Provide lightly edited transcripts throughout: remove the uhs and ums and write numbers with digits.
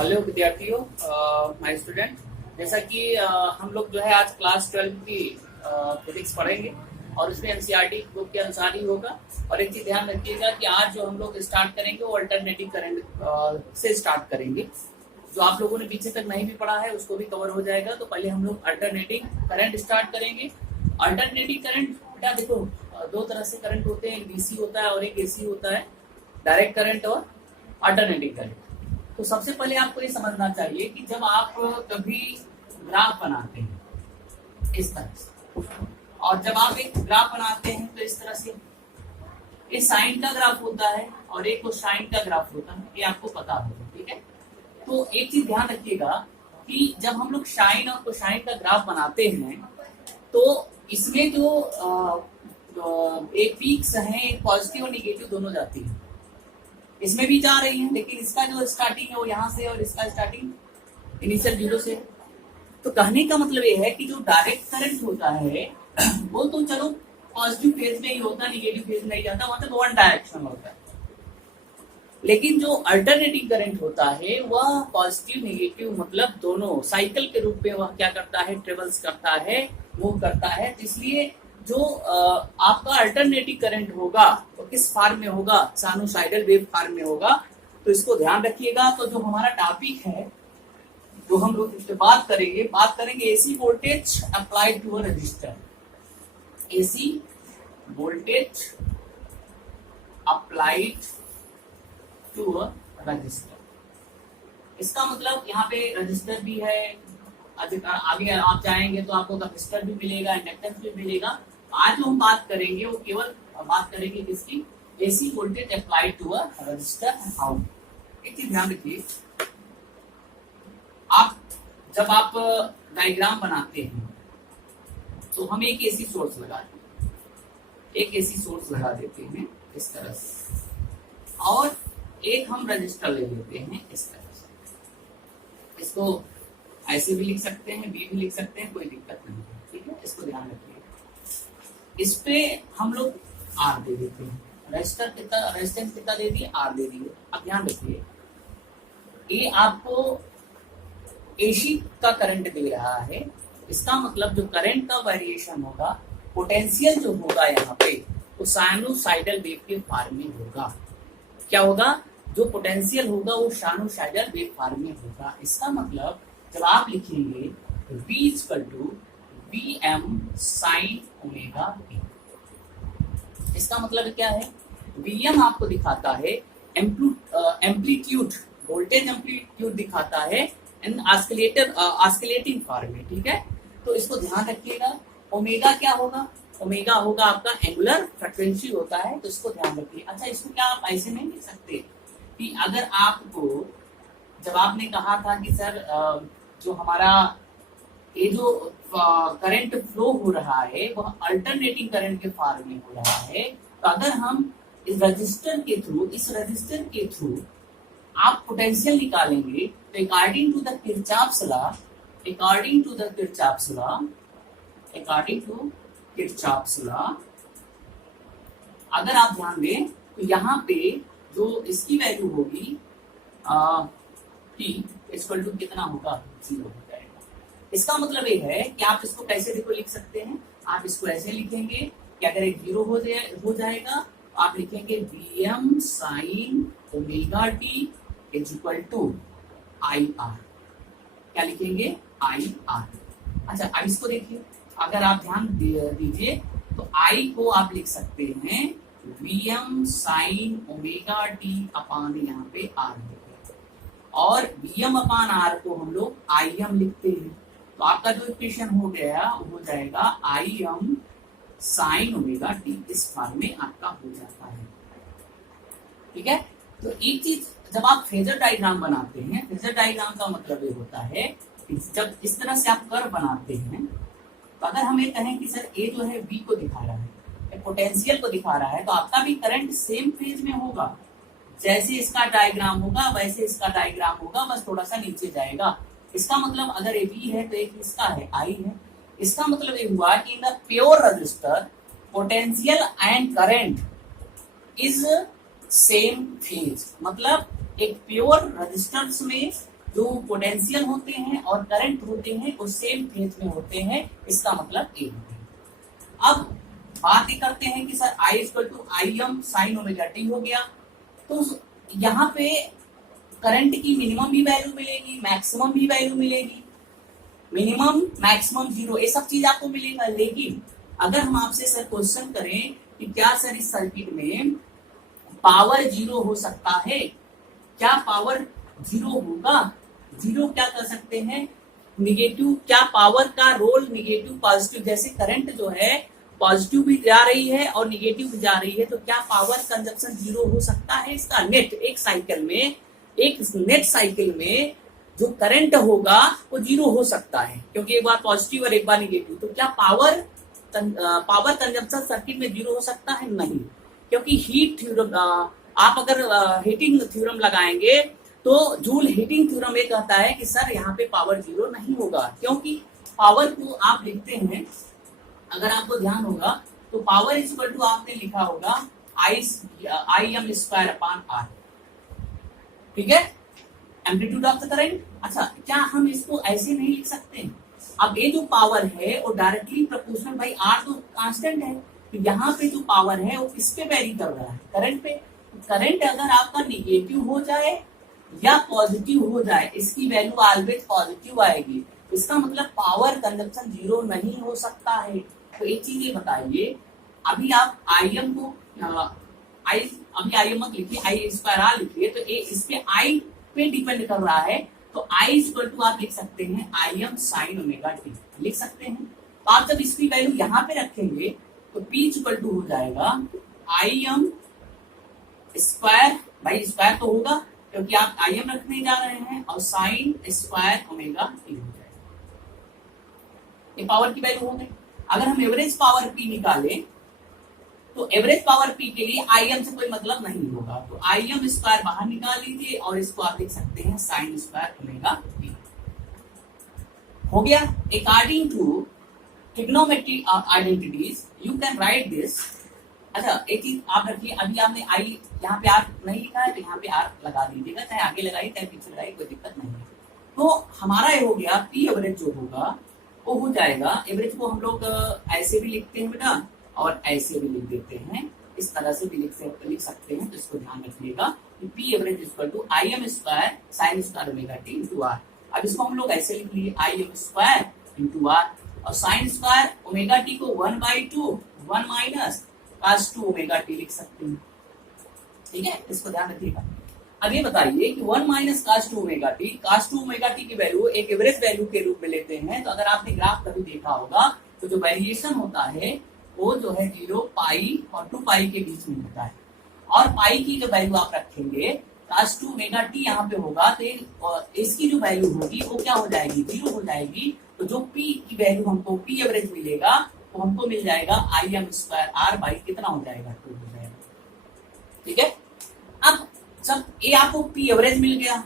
Hello विद्यार्थियों, my student. जैसा कि हम लोग जो है आज क्लास 12 की फिजिक्स पढ़ेंगे और उसमें एनसीईआरटी बुक के अनुसार ही होगा। और एक चीज ध्यान रखिएगा कि आज जो हम लोग स्टार्ट करेंगे वो अल्टरनेटिव करंट से स्टार्ट करेंगे। जो आप लोगों ने पीछे तक नहीं भी पढ़ा है उसको भी कवर हो जाएगा। तो पहले हम लोग अल्टरनेटिव करंट स्टार्ट करेंगे। अल्टरनेटिव करंट बेटा देखो, दो तरह से करंट होते हैं, एक डीसी होता है और एक एसी होता है, डायरेक्ट करंट और अल्टरनेटिव करंट। तो सबसे पहले आपको ये समझना चाहिए कि जब आप कभी ग्राफ बनाते हैं इस तरह से, और जब आप एक ग्राफ बनाते हैं तो इस तरह से ये साइन का ग्राफ होता है और एक को साइन का ग्राफ होता है, ये आपको पता होगा। ठीक है, तो एक चीज ध्यान रखिएगा कि जब हम लोग साइन और कोसाइन का ग्राफ बनाते हैं तो इसमें जो एक पीक्स हैं, पॉजिटिव और निगेटिव दोनों जाती है, इसमें भी जा रही है, लेकिन इसका जो स्टार्टिंग है वो यहाँ से और इसका स्टार्टिंग इनिशियल 0 से। तो कहने का मतलब ये है कि जो डायरेक्ट करंट होता है वो तो चलो पॉजिटिव फेज में ही होता है, निगेटिव फेज में नहीं जाता, मतलब वन डायरेक्शन होता है। लेकिन जो अल्टरनेटिव करंट होता है वह पॉजिटिव निगेटिव मतलब दोनों साइकिल के रूप में वह क्या करता है, ट्रेवल्स करता है, मूव करता है। इसलिए जो आपका अल्टरनेटिव करंट होगा वो किस फॉर्म में होगा, साइनोसाइडल वेव फॉर्म में होगा। तो इसको ध्यान रखिएगा। तो जो हमारा टॉपिक है जो हम लोग इस पे बात करेंगे AC voltage applied to a resistor. AC voltage applied to a resistor. इसका मतलब यहाँ पे रजिस्टर भी है, आगे आप जाएंगे तो आपको कैपेसिटर भी मिलेगा, इंडक्टेंस भी मिलेगा। आज जो हम बात करेंगे वो केवल बात करेंगे किसकी, AC voltage applied to a resistor. How, एक चीज ध्यान रखिए, जब आप डायग्राम बनाते हैं तो हम एक एसी सोर्स लगा देते हैं इस तरह से, और एक हम रजिस्टर ले लेते हैं इस तरह से। इसको ऐसे भी लिख सकते हैं, बी भी लिख सकते हैं, कोई दिक्कत नहीं है। ठीक है, इसको ध्यान रखिए। इस पे हम लोग आर दे देते हैं, रेजिस्टेंस कितना दे दिए, आर दे दिए। अब ध्यान रखिए, ये आपको एसी का करंट दे रहा है। इसका मतलब जो करंट का वेरिएशन होगा, पोटेंशियल जो होगा यहाँ पे वो साइनोसाइडल वेव के फॉर्म में होगा। क्या होगा, जो पोटेंशियल होगा वो साइनोसाइडल वेव फॉर्म में होगा। इसका मतलब जब आप लिखेंगे V equal to Vm sine omega t, इसका मतलब क्या है, Vm आपको दिखाता है एम्पलीट्यूड, वोल्टेज एम्पलीट्यूड दिखाता है इन ऑस्किलेटिंग फॉर्म में। ठीक है, तो इसको ध्यान रखिएगा। ओमेगा क्या होगा, ओमेगा होगा आपका एंगुलर फ्रीक्वेंसी होता है, तो इसको ध्यान रखिए। अच्छा, इसको क्या आप ऐसे नहीं लिख सकते कि अगर आपको, जब आपने कहा था कि सर जो हमारा ये जो करंट फ्लो हो रहा है वह अल्टरनेटिंग करंट के फॉर्म में हो रहा है, तो अगर हम इस रजिस्टर के थ्रू आप पोटेंशियल निकालेंगे तो according to the Kirchhoff's law, अगर आप ध्यान दें तो यहाँ पे जो इसकी वैल्यू होगी P इक्वल टू कितना होगा, 0 हो जाएगा। इसका मतलब ये है कि आप इसको कैसे देखो लिख सकते हैं, आप इसको ऐसे लिखेंगे कि अगर एक 0 हो जाएगा तो आप लिखेंगे Vm sine omega t is equal to IR। क्या लिखेंगे, IR। अच्छा, अब इसको देखिए, अगर आप ध्यान दीजिए तो I को आप लिख सकते हैं Vm साइन ओमेगा t अपान यहाँ पे R, और Vm अपान R को हम लोग Im लिखते हैं। तो आपका जो इक्वेशन हो जाएगा Im साइन ओमेगा t, इस फॉर्म में आपका हो जाता है। ठीक है, तो एक चीज, जब आप फेजर डायग्राम बनाते हैं, फेजर डायग्राम का मतलब ये होता है कि जब इस तरह से आप कर्व बनाते हैं तो अगर हम ये कहें कि सर ए जो है V को दिखा रहा है, पोटेंशियल को दिखा रहा है, तो आपका भी करंट सेम फेज में होगा। जैसे इसका डायग्राम होगा वैसे इसका डायग्राम होगा, बस थोड़ा सा नीचे जाएगा। इसका मतलब अगर ए बी है तो एक इसका है आई है। इसका मतलब ये हुआ कि in the pure resistor potential and current is same phase. मतलब एक प्योर रजिस्टर्स में जो पोटेंशियल होते हैं और करंट होते हैं वो सेम फेज में होते हैं, इसका मतलब ए होता है। अब बात ये करते हैं कि sir I equal to I M sine omega t हो गया, तो यहाँ पे करंट की मिनिमम भी वैल्यू मिलेगी, मैक्सिमम भी वैल्यू मिलेगी, मिनिमम मैक्सिमम जीरो ये सब चीज आपको मिलेगा। लेकिन अगर हम आपसे सर क्वेश्चन करें कि क्या सर इस सर्किट में पावर जीरो हो सकता है, क्या पावर जीरो होगा? जीरो क्या कर सकते हैं, निगेटिव, क्या पावर का रोल निगेटिव पॉजिटिव, जैसे करंट जो है पॉजिटिव भी जा रही है और निगेटिव भी जा रही है, तो क्या पावर कंजप्शन जीरो हो सकता है? इसका नेट एक साइकिल में, एक नेट साइकिल में जो करंट होगा वो जीरो हो सकता है, क्योंकि एक बार पॉजिटिव और एक बार निगेटिव। तो क्या पावर कंजप्शन सर्किट में जीरो हो सकता है? नहीं, क्योंकि हीट थ्योरम, आप अगर हीटिंग थ्योरम लगाएंगे तो जूल हीटिंग थ्योरम ये कहता है कि सर यहाँ पे पावर जीरो नहीं होगा, क्योंकि पावर को आप लिखते हैं, अगर आपको ध्यान होगा तो पावर इज इक्वल टू आपने लिखा होगा I M square upon R, ठीक है, एम्पलीट्यूड ऑफ द करंट। अच्छा, क्या हम इसको ऐसे नहीं लिख सकते? अब ये जो पावर है वो डायरेक्टली प्रोपोर्शनल बाई आर, तो कांस्टेंट है, तो यहाँ पे जो पावर है वो किस पे वेरी कर रहा है? करंट पे। करंट अगर आपका निगेटिव हो जाए या पॉजिटिव हो जाए, इसकी वैल्यू ऑलवेज पॉजिटिव आएगी, इसका मतलब पावर कंजप्शन जीरो नहीं हो सकता है। तो एक चीज ये बताइए, अभी आप आई एम को अभी आई एम मत लिखिए, आई स्क्वायर आर लिखिए, तो ये इस पे आई पे डिपेंड कर रहा है, तो आई इक्वल टू आप लिख सकते हैं आई एम साइन ओमेगा टी लिख सकते हैं। तो आप जब इसकी वैल्यू यहाँ पे रखेंगे तो पी इक्वल टू हो जाएगा आई एम स्क्वायर, भाई स्क्वायर तो होगा क्योंकि आप आई एम रखने जा रहे हैं, और साइन स्क्वायर ओमेगा टी हो जाएगा। ये पावर की वैल्यू हो गई। अगर हम एवरेज पावर पी निकालें तो एवरेज पावर पी के लिए आई एम से कोई मतलब नहीं होगा, तो आई एम स्क्वायर बाहर निकाल लीजिए और इसको आप लिख सकते हैं साइन स्क्वायर ओमेगा टी। हो गया। According to trigonometric identities you can write this. अच्छा, एक चीज आप रखिए, अभी आपने आई यहाँ पे आर नहीं लिखा है तो यहाँ पे आर लगा दीजिएगा, चाहे आगे लगाइए चाहे पीछे लगाइए, कोई दिक्कत नहीं है। तो हमारा ये हो गया, पी एवरेज जो होगा वो हो जाएगा, एवरेज को हम लोग ऐसे भी लिखते हैं बेटा और ऐसे भी लिख देते हैं, इस तरह से भी लिख सकते हैं, तो इसको ध्यान रखिएगा कि P average equal to I M square sine square omega t into R. अब इसको हम लोग ऐसे लिख लिए I M square into R, और साइन स्क्वायर ओमेगा टी को 1/2 1 माइनस cos 2 ओमेगा टी लिख सकते हैं, ठीक है, इसको ध्यान रखिएगा। अब ये बताइए कि 1 minus cos 2 omega T, cos 2 omega T की वैल्यू एक एवरेज वैल्यू के रूप में लेते हैं, तो अगर आपने ग्राफ कभी देखा होगा तो जो वेरिएशन होता है वो जो है 0 पाई और 2 पाई के बीच में होता है, और पाई की जो वैल्यू आप रखेंगे cos 2 ओमेगा टी यहाँ पे होगा, तो इसकी जो वैल्यू होगी वो क्या हो जाएगी, 0 हो जाएगी। तो जो पी की वैल्यू हमको पी एवरेज मिलेगा तो हमको मिल जाएगा I M square R by कितना हो जाएगा, 2 हो जाएगा, ठीक है। अब जब ये आपको पी एवरेज मिल गया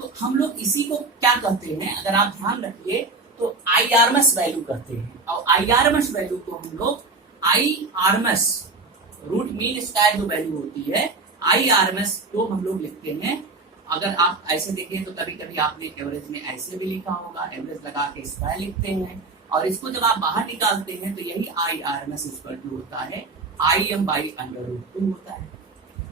तो हम लोग इसी को क्या कहते हैं, अगर आप ध्यान रखिए तो I R M S value कहते हैं, और I R M S value को हम लोग I R M S root mean square जो वैल्यू होती है आई आर एम एस को हम लोग लिखते हैं। अगर आप ऐसे देखें तो कभी कभी आपने एवरेज में ऐसे भी लिखा होगा, एवरेज लगा के स्क्वायर लिखते हैं, और इसको जब आप बाहर निकालते हैं तो यही I R M S equal to होता है I M by under root 2 होता है।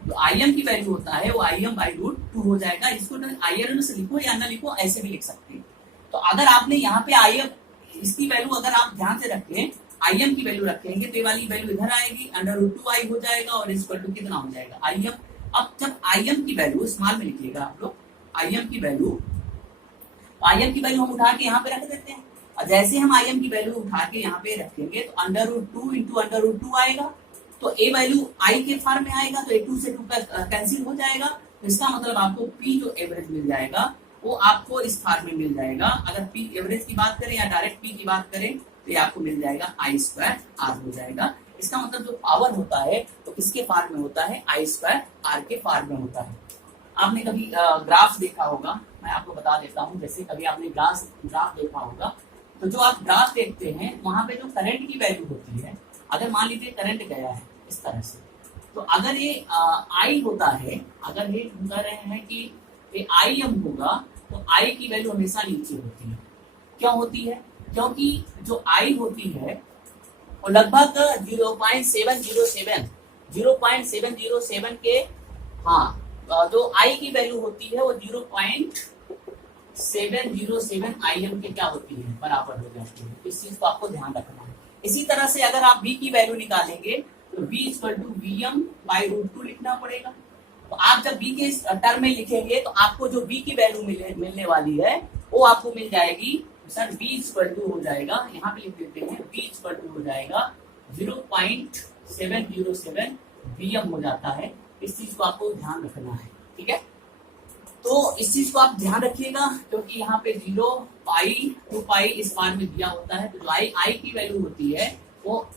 तो आई एम की वैल्यू होता है वो आई एम बाई रूट 2 हो जाएगा। इसको आई आर एम एस लिखो या ना लिखो ऐसे भी लिख सकते हैं। तो अगर आपने यहाँ पे आई एम इसकी वैल्यू अगर आप ध्यान से रखें, आई एम की वैल्यू रखेंगे तो ये वाली वैल्यू इधर आएगी, अंडर रूट 2 आई हो जाएगा, और इक्वल टू कितना हो जाएगा आई एम। अब जब आई एम की वैल्यू स्मॉल में लिखिएगा आप लोग, आई एम की वैल्यू हम उठा के यहाँ पे रख देते हैं, और जैसे हम आई एम की वैल्यू उठा के यहाँ पे रखेंगे तो under root 2 into under root 2 आएगा, तो ए वैल्यू आई के फॉर्म में आएगा, तो ए 2 से 2 का कैंसिल हो जाएगा, तो इसका मतलब आपको पी जो एवरेज मिल जाएगा वो आपको इस फॉर्म में मिल जाएगा। अगर पी एवरेज की बात करें या डायरेक्ट पी की बात करें तो ये आपको मिल जाएगा आई स्क्वायर आर हो जाएगा। इसका मतलब जो पावर होता है तो किसके फॉर्म में होता है, आई स्क्वायर आर के फॉर्म में होता है। आपने कभी ग्राफ देखा होगा, मैं आपको बता देता हूँ, जैसे कभी आपने ग्राफ देखा होगा तो जो आप ग्राफ देखते हैं वहां पे जो करंट की वैल्यू होती है, अगर मान लीजिए करंट गया है इस तरह से, तो अगर ये आई होता है, अगर ये कह रहे हैं कि ये आई एम होगा, तो आई की वैल्यू हमेशा नीचे होती है। क्यों होती है? क्योंकि जो आई होती है वो लगभग 0.707 के, हाँ, जो आई की वैल्यू होती है वो 0.707 IM के क्या होती है, बराबर हो जाती है। इस चीज को आपको ध्यान रखना है। इसी तरह से अगर आप V की वैल्यू निकालेंगे तो V = VM/√2 लिखना पड़ेगा। तो आप जब V के टर्म में लिखेंगे तो आपको जो V की वैल्यू मिलने वाली है वो आपको मिल जाएगी सर, V = हो जाएगा, यहाँ पे लिख देते हैं, V = हो जाएगा 0.707 VM हो जाता है। इस चीज को आपको ध्यान रखना है, ठीक है। तो इस चीज को आप ध्यान रखिएगा, क्योंकि यहाँ पे 0 पाई 2 पाई इस बार में दिया होता है। तो जो आई की वैल्यू होती है वो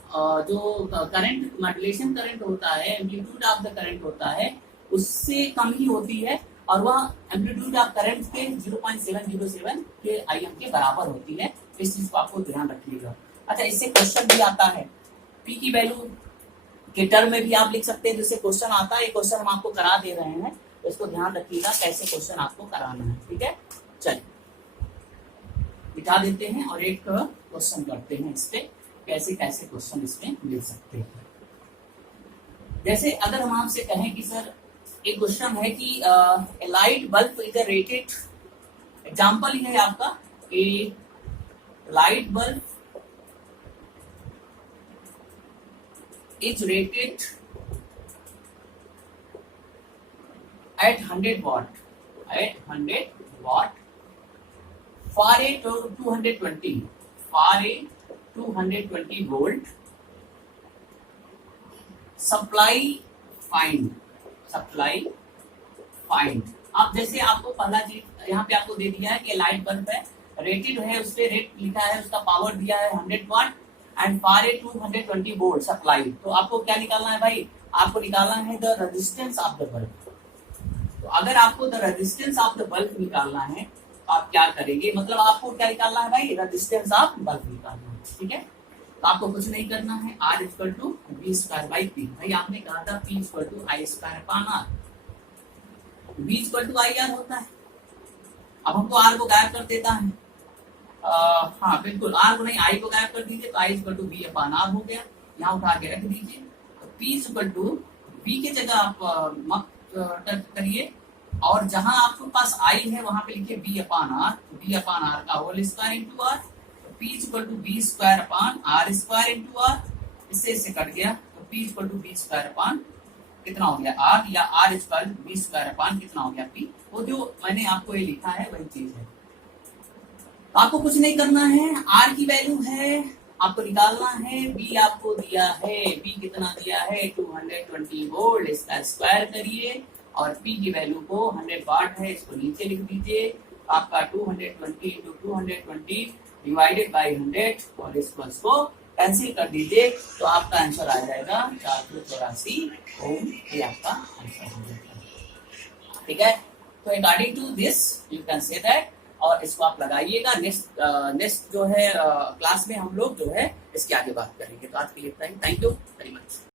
जो करंट मॉड्यूलेशन करंट होता है, एम्पलीट्यूड ऑफ द करंट होता है, उससे कम ही होती है, और वह एम्पलीट्यूड ऑफ करंट के 0.707 के IM के बराबर होती है। इस चीज को आपको ध्यान रखिएगा। अच्छा, इससे क्वेश्चन भी आता है, P की वैल्यू के टर्म में भी आप लिख सकते हैं, जिससे क्वेश्चन आता है। ये क्वेश्चन हम आपको करा दे रहे हैं, तो इसको ध्यान रखिएगा कैसे क्वेश्चन आपको कराना है, ठीक है। चलिए बिठा देते हैं और एक क्वेश्चन करते हैं इस पे, कैसे कैसे क्वेश्चन इसमें मिल सकते हैं। जैसे अगर हम आपसे कहें कि सर एक क्वेश्चन है कि light bulb is a rated, example है आपका, a light bulb is rated at 100 watt for a 220 volt supply find। अब जैसे आपको पहला चीज यहाँ पे आपको दे दिया है कि लाइट बल्ब है, रेटेड है, उस पे रेट लिखा है, उसका पावर दिया है 100 watt and for a 220 volt supply. तो आपको क्या निकालना है भाई? आपको निकालना है the resistance of the bulb. तो अगर आपको the resistance of the bulb निकालना है तो आप क्या करेंगे, मतलब आपको क्या निकालना है भाई? रेजिस्टेंस ऑफ बल्ब निकालना है, ठीक है। तो आपको कुछ नहीं करना है, R = V²/P। भाई आपने कहा था P = I²/R, V = IR होता है। अब हमको R को गायब कर देता है, हाँ बिल्कुल, R को नहीं, I को गायब कर दीजिए, तो I = V/R हो गया। यहाँ उठा के रख दीजिए। P = V की जगह आप टच करिए, और जहां आपके पास I है वहां पे लिखिए V/R, V/R का whole square into R। P = V²/R²। इससे कट गया, तो P = V² कितना हो गया R, या R² V² कितना हो गया P। वो जो मैंने आपको ये लिखा है वही चीज है। तो आपको कुछ नहीं करना है, R की वैल्यू है, आपको निकालना है। B आपको दिया है, B कितना दिया है 220 वोल्ट, इसका स्क्वायर करिए, और P की वैल्यू को 100 वाट है, इसको नीचे लिख दीजिए। आपका 220 × 220 डिवाइडेड बाई 100, और इसको कैंसिल कर दीजिए, तो आपका आंसर आ जाएगा 484 ओम। ये आपका आंसर हो जाएगा, ठीक है। तो according to this you can say that, और इसको आप लगाइएगा। नेक्स्ट जो है क्लास में हम लोग जो है इसके आगे बात करेंगे। तो आज के लिए थैंक यू वेरी मच।